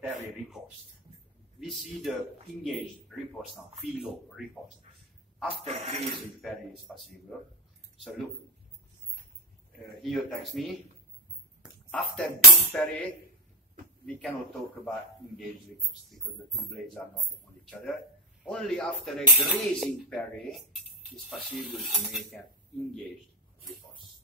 parry riposte. We see the engaged riposte now, filo riposte. After grazing, parry is possible. So look, he attacks me. After big parry, we cannot talk about engaged riposte because the two blades are not on each other. Only after a grazing parry is possible to make an engaged riposte.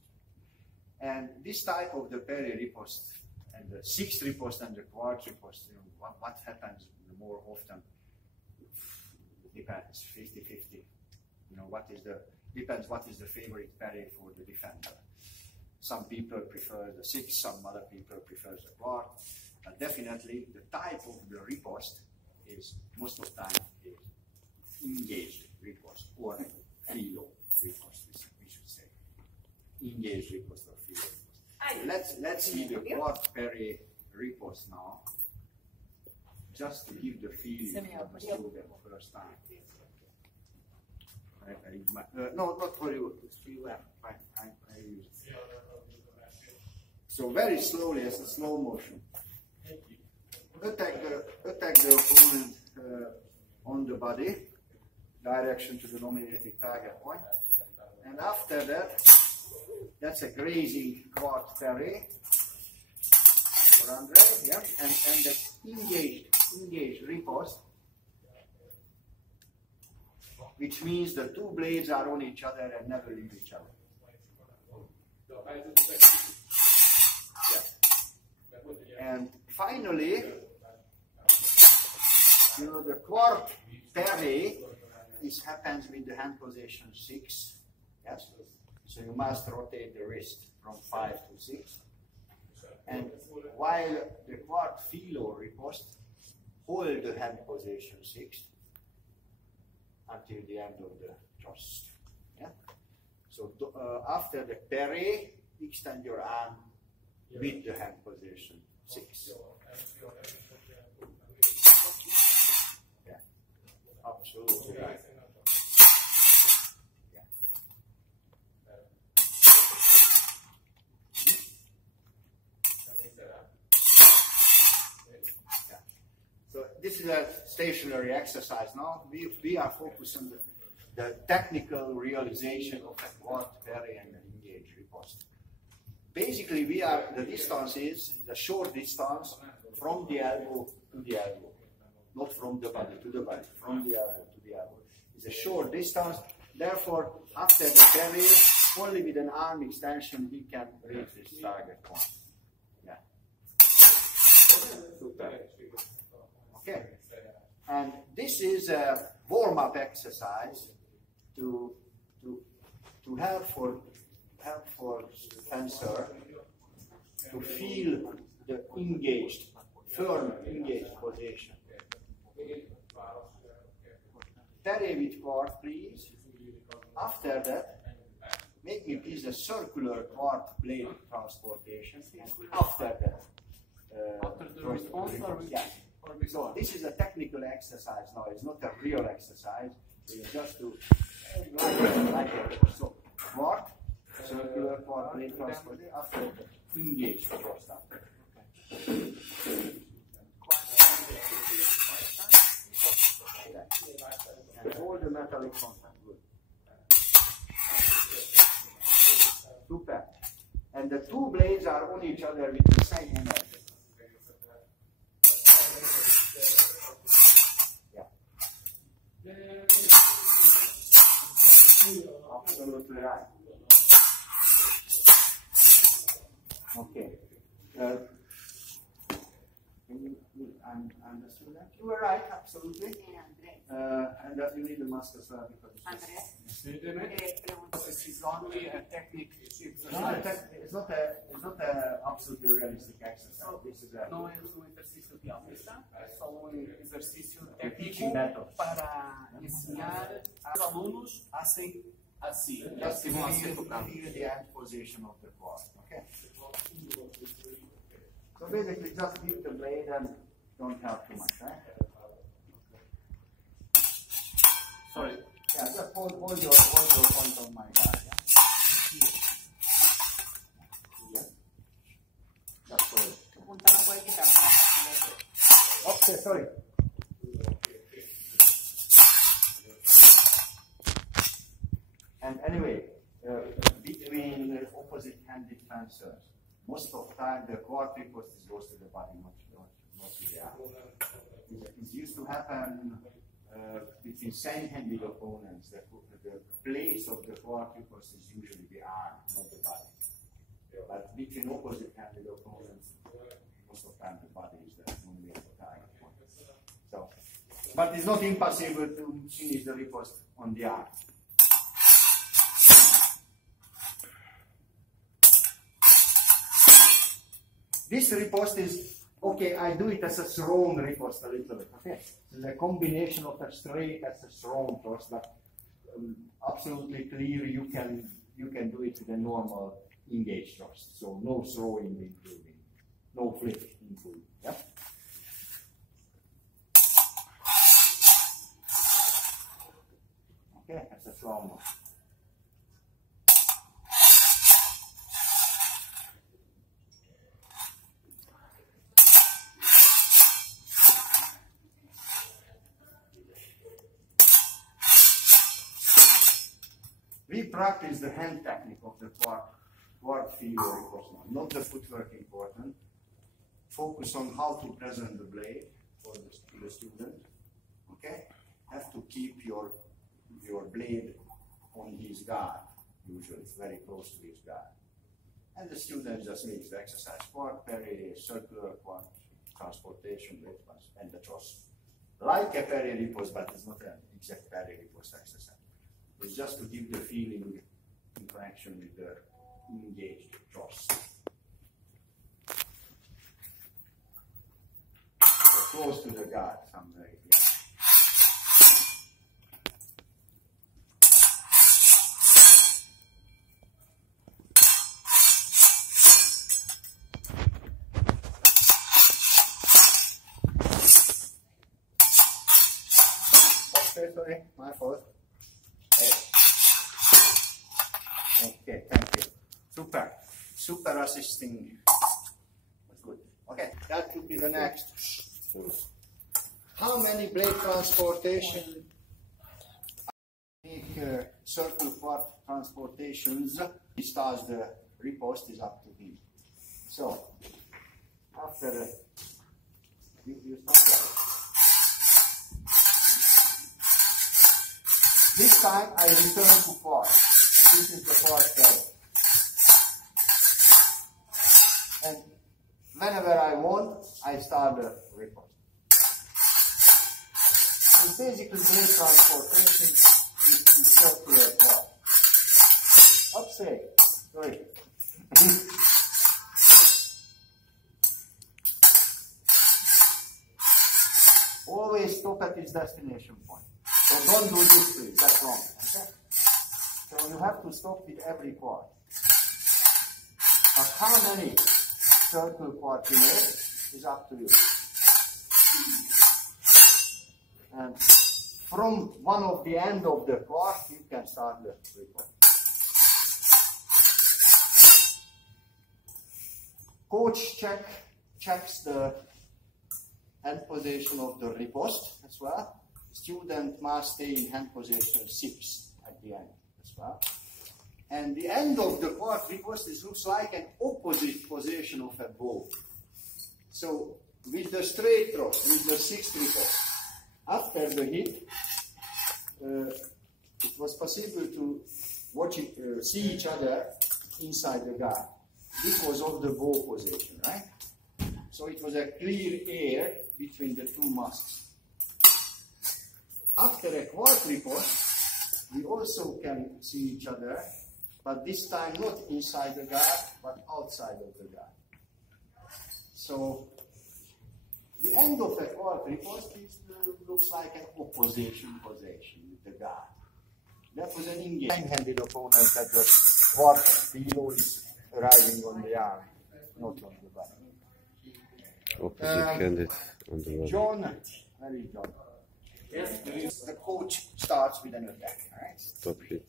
And this type of the parry riposte and the sixth riposte and the quartz riposte, you know, what happens more often depends, 50-50. You know, depends what is the favorite parry for the defender. Some people prefer the six, some other people prefer the quartz. But definitely the type of the riposte is most of the time is engaged riposte or filo riposte, we should say. Engaged riposte or filo riposte. Let's see the quartz parry riposte now. Just to give the feeling of the student first time. No, not for you. It's for you. I use it. So very slowly, as a slow motion. Attack the opponent on the body, direction to the nominated target point. And after that, that's a grazing quartz parry for Andre, yeah, and the engaged riposte, which means the two blades are on each other and never leave each other. Yeah. And finally, you know, the quartz parry happens with the hand position 6. Yes. So you must rotate the wrist from 5 to 6. And while the quartz filo riposte hold the hand position 6 until the end of the thrust. Yeah? So after the parry, extend your arm with the hand position 6. Yeah, absolutely right. Yeah. So this is a stationary exercise now. We are focused on the technical realization of the quartz parry and the engaged riposte. Basically, the distance is the short distance from the elbow to the elbow, not from the body to the body, from the elbow to the elbow. It's a short distance. Therefore, after the parry, only with an arm extension he can reach this target point. Yeah. Super. Okay. And this is a warm-up exercise to help for fencer to feel the firm engaged position. Parry with quartz, please. After that, make me please a circular quartz blade transportation. After that, after the response, yeah. So this is a technical exercise now. It's not a real exercise. It's just to like it. So quartz. Circular quartz blade transportation after the engaged thrust after. And hold the metallic contact. Good. Super. And the two blades are on each other with the same energy. Yeah. Absolutely right. Okay. Understood that? You were right, absolutely. And that you need the master as well because it's only a technique. It's not a absolutely realistic exercise. No es un ejercicio realista, es solo un ejercicio técnico para enseñar a los alumnos a hacer así. Just to feel the hand position of the quartz. Okay. So basically, just give the blade and don't help too much, right? Sorry. Yeah, just hold your point on my guard. Yeah. Yeah. That's good. Okay, sorry. And anyway, between opposite-handed transfers, most of the time the quad riposte goes to the body, not to the arm. It used to happen between same-handed opponents. The place of the quad riposte is usually the arm, not the body. But between opposite-handed opponents, most of the time the body is the only target point. So, but it's not impossible to finish the riposte on the arm. This riposte is, okay, I do it as a thrown riposte a little bit, okay? It's a combination of a straight as a thrown toss, but absolutely clear you can do it with a normal engaged toss. So no throwing including, no flip including, yeah? Okay, that's a thrown one. We practice the hand technique of the quad filo riposte, not the footwork important. Focus on how to present the blade for the student. Okay, have to keep your blade on his guard, usually very close to his guard. And the student just makes the exercise: quad parry, circular quad transportation, and the toss. Like a parry riposte, but it's not an exact parry riposte exercise. It's just to give the feeling in connection with the engaged toss. So close to the guard, somewhere. Yeah. Okay, sorry, my fault. Okay, thank you. Super assisting. That's good. Okay, that would be the next. How many blade transportation? Circle quad transportations. He starts the riposte is up to him. So after you start that. This time I return to quad. This is the quad parry. And whenever I want, I start the riposte. So basically blade transportation with circular quad. Upside. Sorry. Always stop at its destination point. So don't do this please, that's wrong. Okay? So you have to stop with every quad. But how many circle quad you make is up to you. And from one of the end of the quad, you can start the riposte. Coach checks the hand position of the riposte as well. Student must stay in hand position 6 at the end as well. And the end of the quad riposte looks like an opposite position of a bow. So with the straight thrust, with the 6th riposte, after the hit, it was possible to see each other inside the guard because of the bow position, right? So it was a clear air between the two masks. After a quad riposte, we also can see each other, but this time not inside the guard, but outside of the guard. So the end of a quad riposte looks like an opposition position with the guard. That was an engaged hand-handed opponent that the quad filo is arriving on the arm, not on the body. Opposite-handed on the body. John, where is John? Yes, the coach starts with an attack, alright? Stop hit.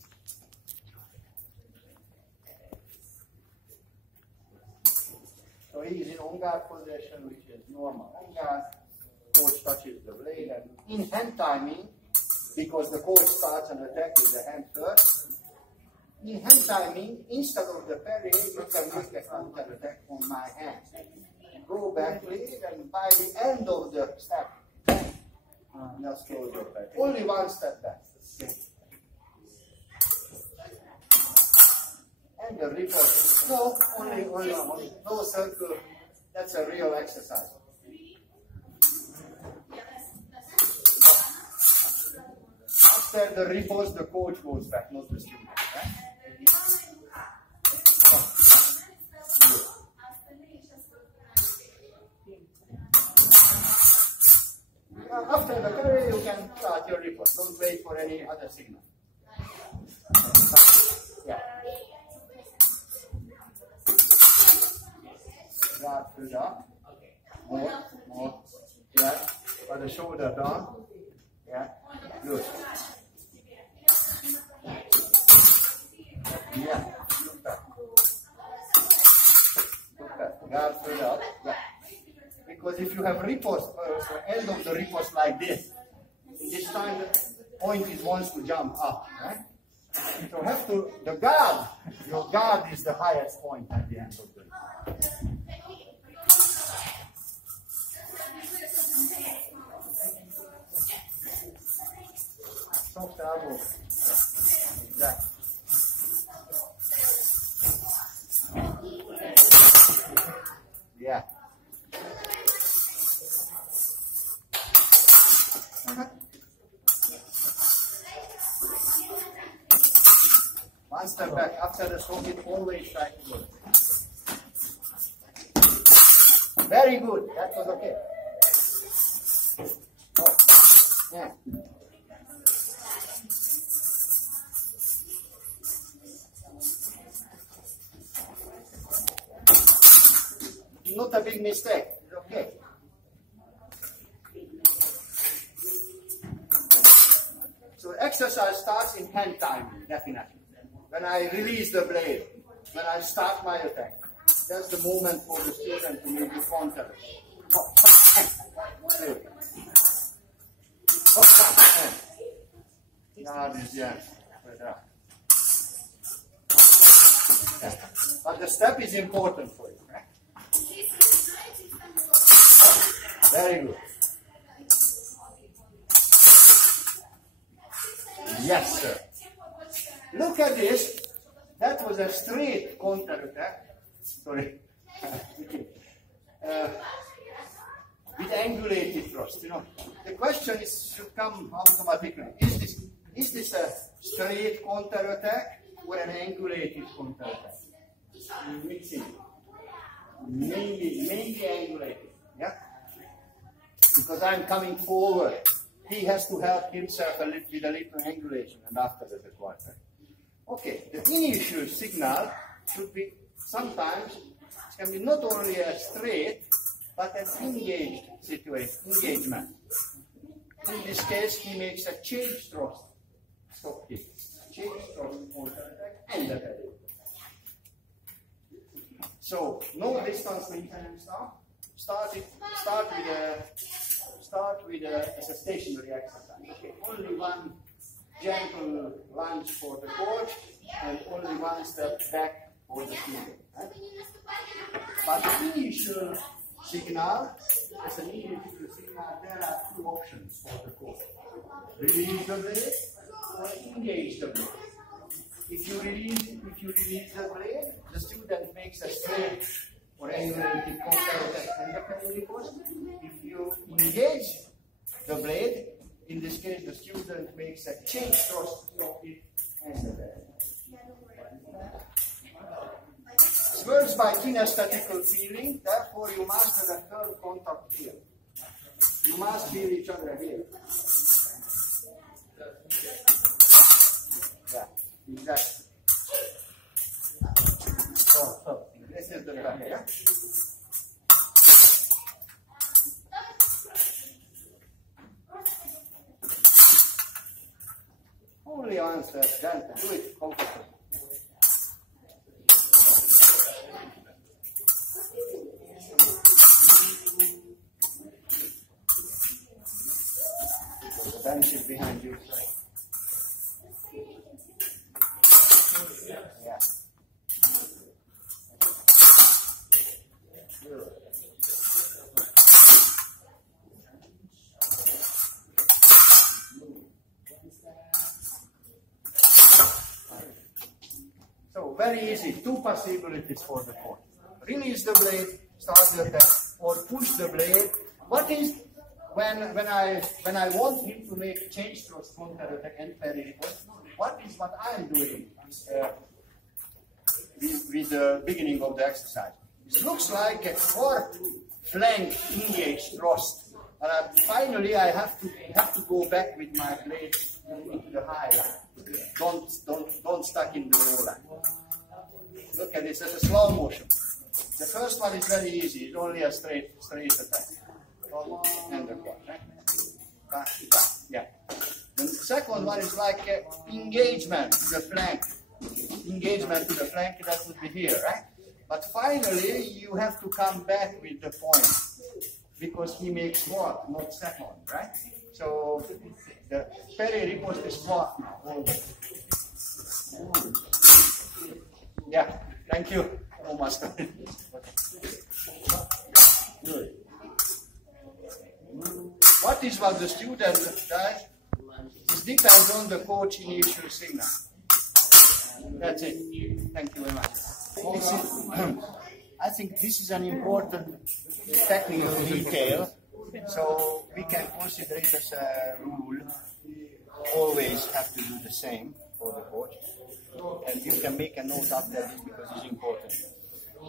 So he is in on guard position, which is normal on guard. coach touches the blade, and in hand timing, because the coach starts an attack with the hand first, in hand timing, instead of the parry, you can make a counter attack on my hand. Go back lead, and by the end of the step, just close your back. Only one step back. Okay. And the reverse. No, only no circle. That's a real exercise. After the repose, the coach goes back, not the student. Right? After the parry, you can start your repose. Don't wait for any other signal. Yeah. Guard through down. More. Yeah. By the shoulder down. Yeah. Good. Yeah. Look back. Look back. Guard through down. Yeah. Because if you have repose, so end of the repose like this, this time the point is wants to jump up, right? So have to, the guard, your guard is the highest point at the end of the repose. Soft elbow. Exactly. Yeah. One step back. After the socket, always try to go. Very good. That was okay. Oh. Yeah. Not a big mistake. It's okay. So exercise starts in hand timing, definitely. When I release the blade, when I start my attack, that's the moment for the student to make the counter. But the step is important for you, right? Oh, very good. Yes, sir. Look at this. That was a straight counter attack. Sorry. With angulated thrust. You know, the question should come automatically. Is this a straight counter attack or an angulated counter attack? Mixing. Mainly angulated. Yeah? Because I'm coming forward. He has to help himself with a little angulation, and after that the quarter. Okay, the initial signal should be sometimes, it can be not only a straight, but an engaged engagement. In this case, he makes a change thrust. Stop it. Change thrust, counter attack, and the belly. So, no distance maintenance now. Start with as a stationary exercise. Okay, only one gentle lunge for the coach and only one step back for the student. Right? But the initial signal, as an initial signal, there are two options for the coach. Release the blade or engage the blade. If you release the blade, the student makes a straight or angulated counter attack and the parry repose. If you engage the blade, in this case the student makes a change thrust socket and the belly. It works by kinestatical feeling, therefore you must have a firm contact here. You must feel each other here. Yeah, exactly. So this is the back, yeah? Only answer, gentle, do it comfortably. bench is behind you. Yeah. So very easy, two possibilities for the coach. Release the blade, start the attack, or push the blade. What is when I want him to make change throws, counter attack and parry riposte? What I'm doing with the beginning of the exercise? It looks like a fork flank engaged thrust. Finally, I have to go back with my blade into the high line. Don't stuck in the low line. Look at this as a slow motion. The first one is very easy. It's only a straight attack. And the quad, right? Back to back. Yeah. The second one is like engagement to the flank. Engagement to the flank, that would be here, right? But finally, you have to come back with the point. Because he makes quad, not second, right? So the parry riposte is quad now. Yeah, thank you. Almost. Good. What is what the student does? It depends on the coach initial signal. That's it. Thank you very much. I think this is an important technical detail, so we can consider it as a rule. Always have to do the same for the coach. And you can make a note after this because it's important.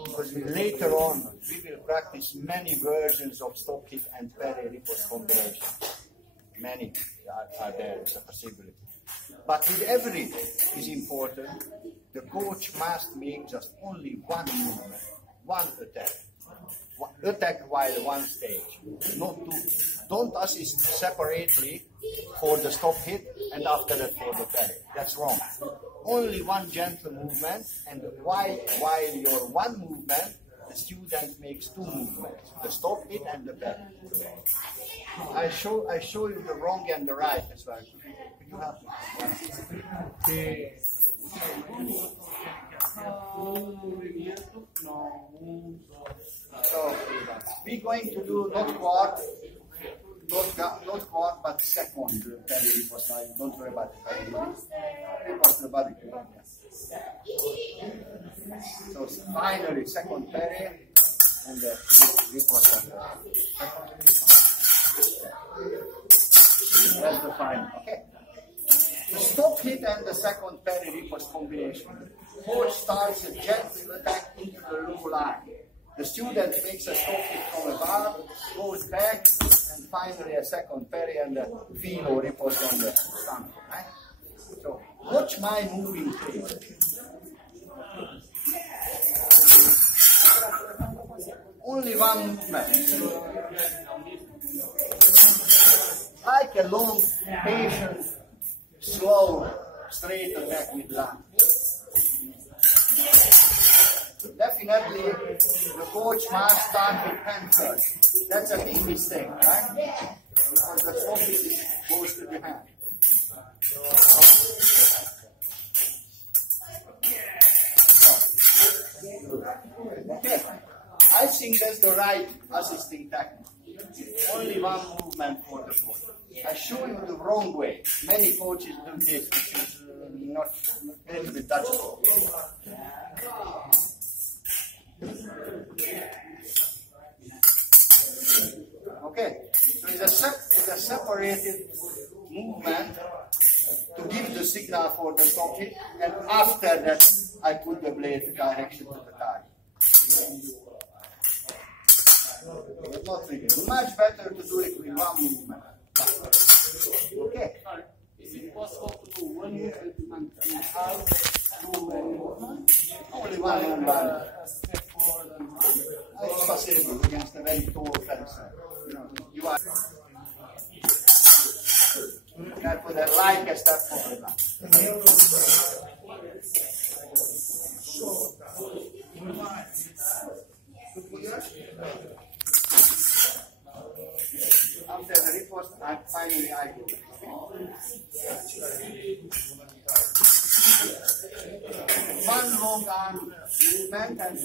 Because later on, we will practice many versions of stop hit and parry riposte combination. Many are there as a possibility. But with every is important, the coach must make just only one movement, one attack. Attack while one stage. Not two. Don't assist separately for the stop hit and after that for the parry. That's wrong. Only one gentle movement, and while your one movement, the student makes two movements, the stop hit and the parry. I show you the wrong and the right as well. Could you help me? So we're going to do not quad, but second parry riposte. Don't worry about the parry riposte the body. So finally, second parry and the riposte. That's the final. Okay. The stop hit and the second parry riposte combination. Coach starts a gentle attack into the low line. The student makes a stop hit from above, goes back, and finally a second parry and a filo riposte on the stomach. Right? So watch my moving please. Only one movement. Like a long, patient, slow, straight attack with line. Definitely, the coach must start with hand first. That's a big mistake, right? Because the focus goes to the hand. Okay, I think that's the right assisting technique. Only one movement for the coach. I show you the wrong way. Many coaches do this, which is not a little bit touchable. Okay, so it's a separated movement to give the signal for the stop hit, and after that I put the blade direction to the target. But not really. Much better to do it with one movement. Okay. Is it possible to do one movement and half, do one movement? Only one movement. A step forward and one? It's possible against a very tall fencer. You are careful that like a step forward. After the riposte, finally I do it. One long arm movement, and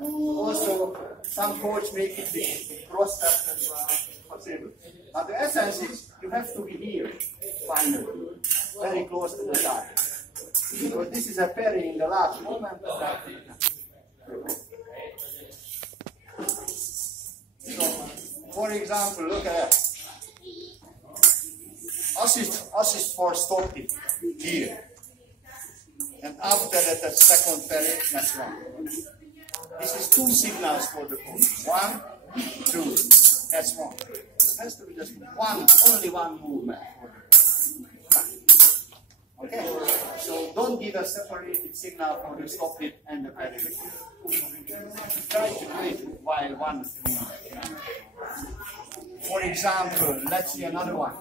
also some coach make it with cross steps as possible. But the essence is you have to be here, finally, very close to the target. Because this is a parry in the last moment of that. So, for example, look at that. Assist for stop it here. And after that, a second parry, that's one. This is two signals for the coach. 1, 2, that's one. It has to be just only one movement for the coach. Okay? So don't give a separated signal for the stop it and the parry. Try to do it while one movement. For example, let's see another one.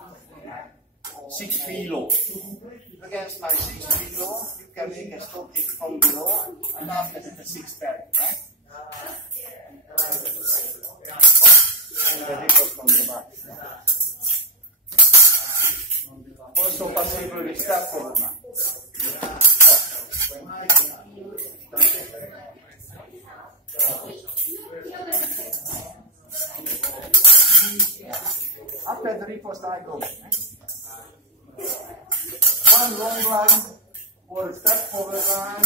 6 feet low. Against my 6 feet low, you can make a stop it from below, and after that a 6 parry, right? And the ripple from the back. Also possible with step forward now. After the riposte, I go back. One long line or step forward line,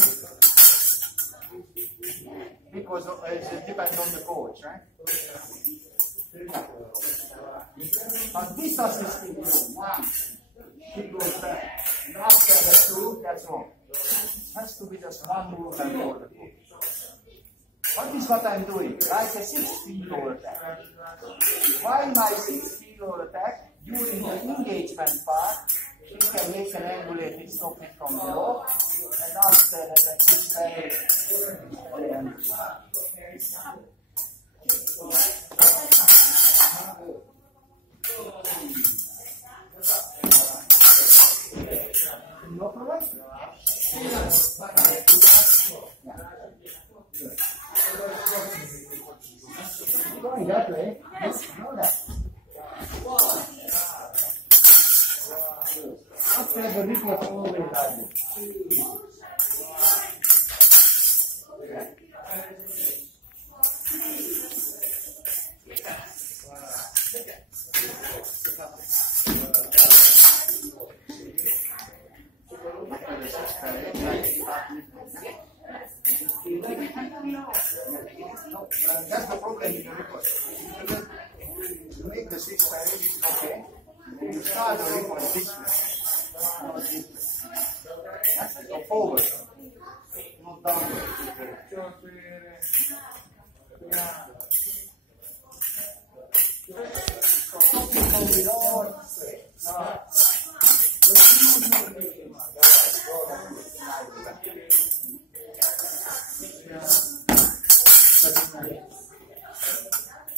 because it depends on the coach, right? But this assisting you, 1, he goes back, and after the 2, that's wrong. It has to be just one movement for the coach. What is what I'm doing? Like a 6 feet low attack. While my 6 feet low attack, during the engagement part, you can make an angulated stop it from below, and after that, a 6 parry. No problem? Going that way? Yes. You know that. After the ripple, always like this. That's the problem in the ripple. You make the 6 parries, okay, and you start the ripple this way, not this way. Go forward, not downward. So something from below.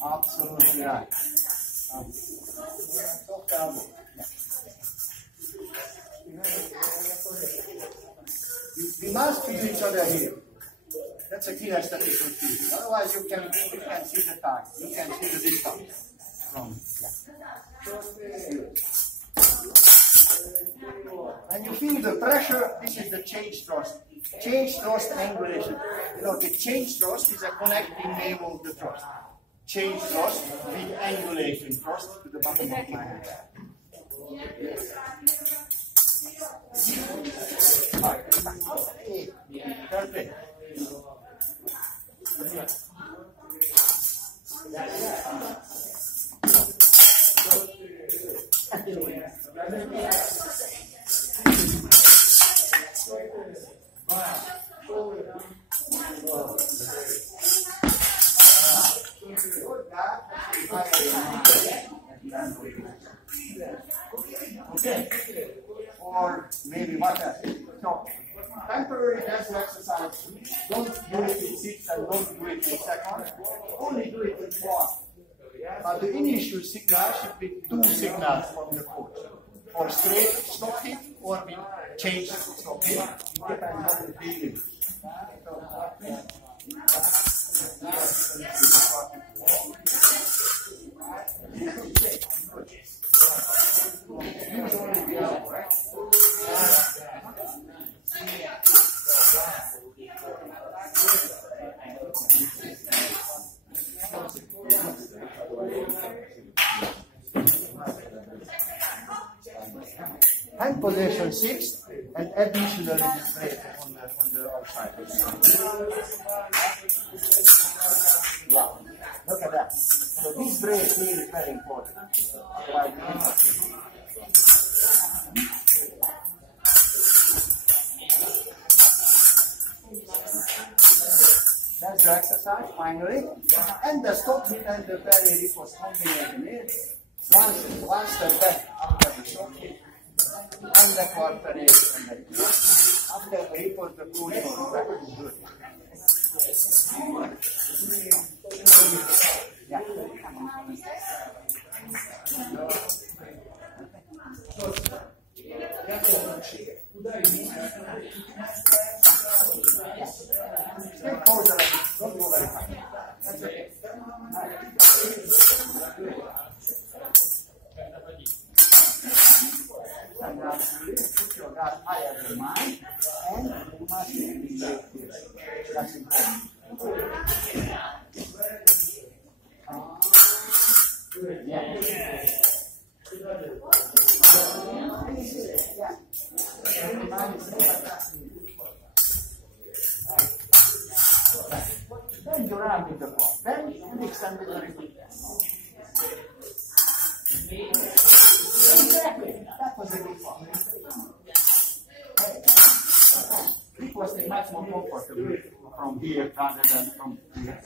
Absolutely right. We must do each other here. That's a kinesthetic routine. Otherwise, you can see the time. You can see the distance from. And you feel the pressure. This is the change thrust. Change thrust angulation. You know, the change thrust is a connecting name of the thrust. Change thrust with angulation thrust to the bottom of my hand. Perfect. Okay. Or maybe what else? So, temporary dental exercise, don't do it in 6 and don't do it in seconds. Only do it in 1. But the initial signal should be 2 signals from the coach. For straight stop hit or we change stop hit. It depends on the feeling. Okay. position 6 and additionally this brake on the outside. Yeah, look at that. So this brake here is very important. That's the exercise, finally. And the stop hit and the very ripos combination is one step back after the stop hit and the quarter is and the after the ripos the pull goes back is good. Yeah. Stay closer, don't go very fast. That's okay. And now put your gas higher than mine, and you must be safe here. That's important. Yeah. Then you run with the clock. Then you extend the repeat. Exactly. That was a good clock. It was much more comfortable from here rather than from here.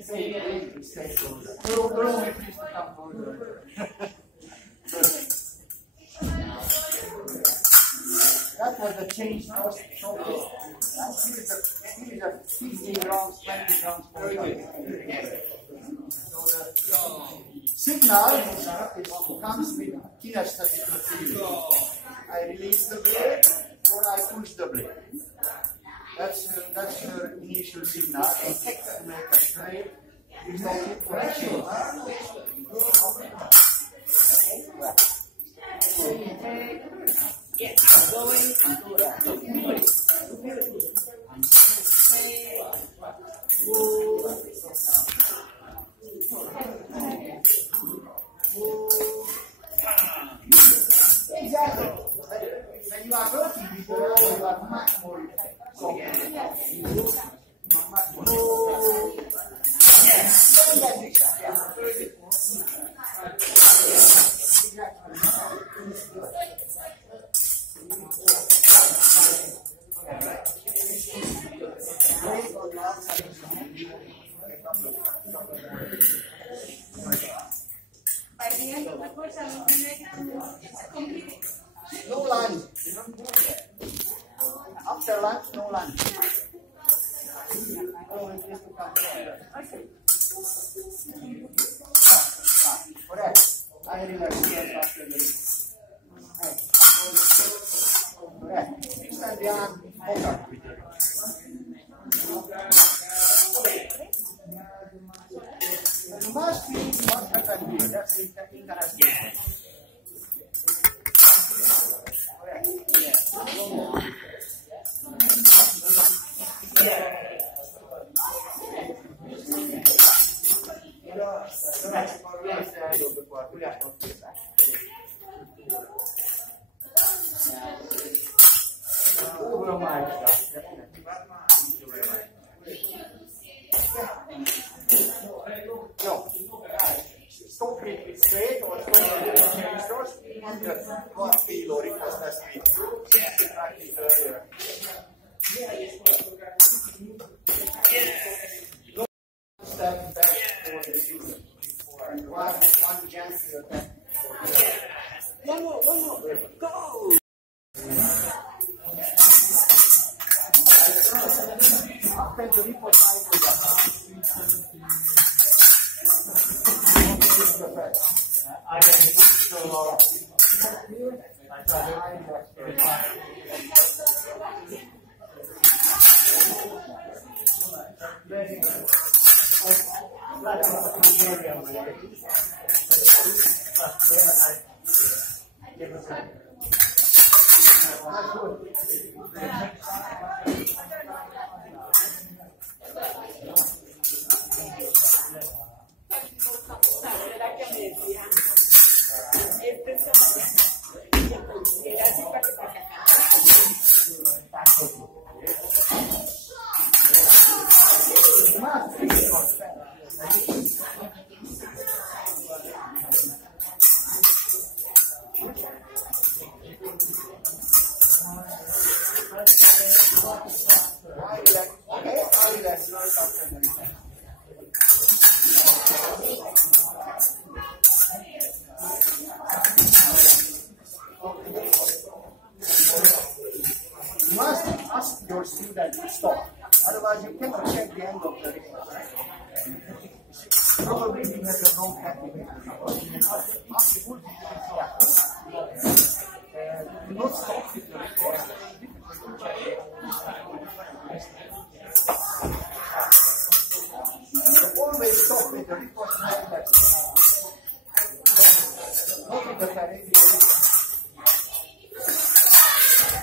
Stay closer. Please come closer. That was the change cost. Here is a 15 grams, 20 grams per ton. So the signal comes with kinesthetic material. I release the blade or I push the blade. That's your initial signal. And to make a straight resulting for a change. Yes, I'm going to that. Exactly. When you are working before, you are much more no lunch. After lunch, no lunch. Correct. I relax here after the correct. Extend the arm. You must be what happened here. That's interesting. Stop it straight or stop it and the one feel or it was less with you. Practice earlier. Step back for the season. One gentle attack. One more. Go! After the report I can put so You must ask your student to stop. Otherwise, you cannot check the angle of the report, right? Probably you have the wrong technique. Do not stop with the report. You always stop with the report. Not with the carabiner.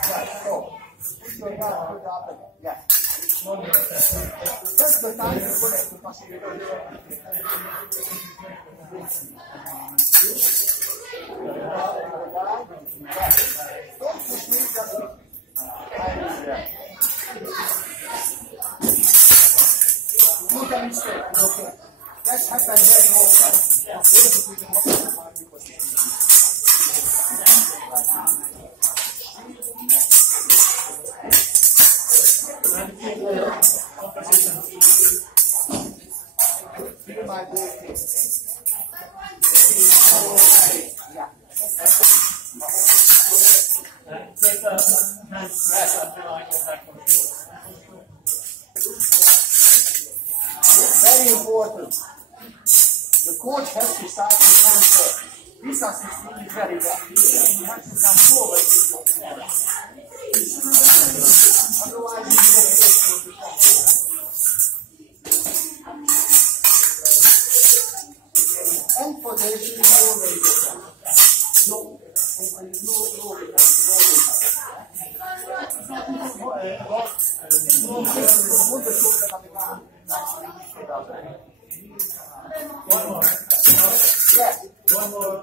Yeah, stop. Put your hand to the upper. Yeah. Just the time you put it to facilitate. Don't push me, just look at mistake, okay. That's happened very often. Very important. The coach has to start to transfer. This assistant is very bad. You have to come forward with your player. Otherwise, you don't get to come. And for this, you already no, one more. Yeah. One more.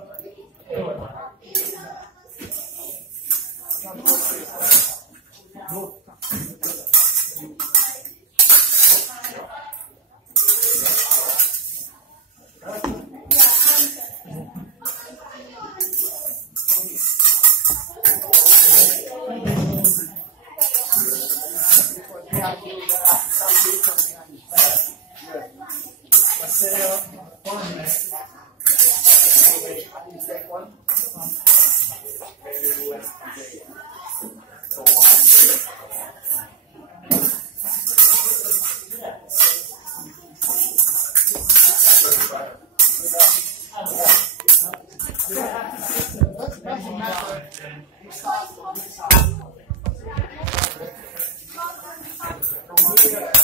Yeah.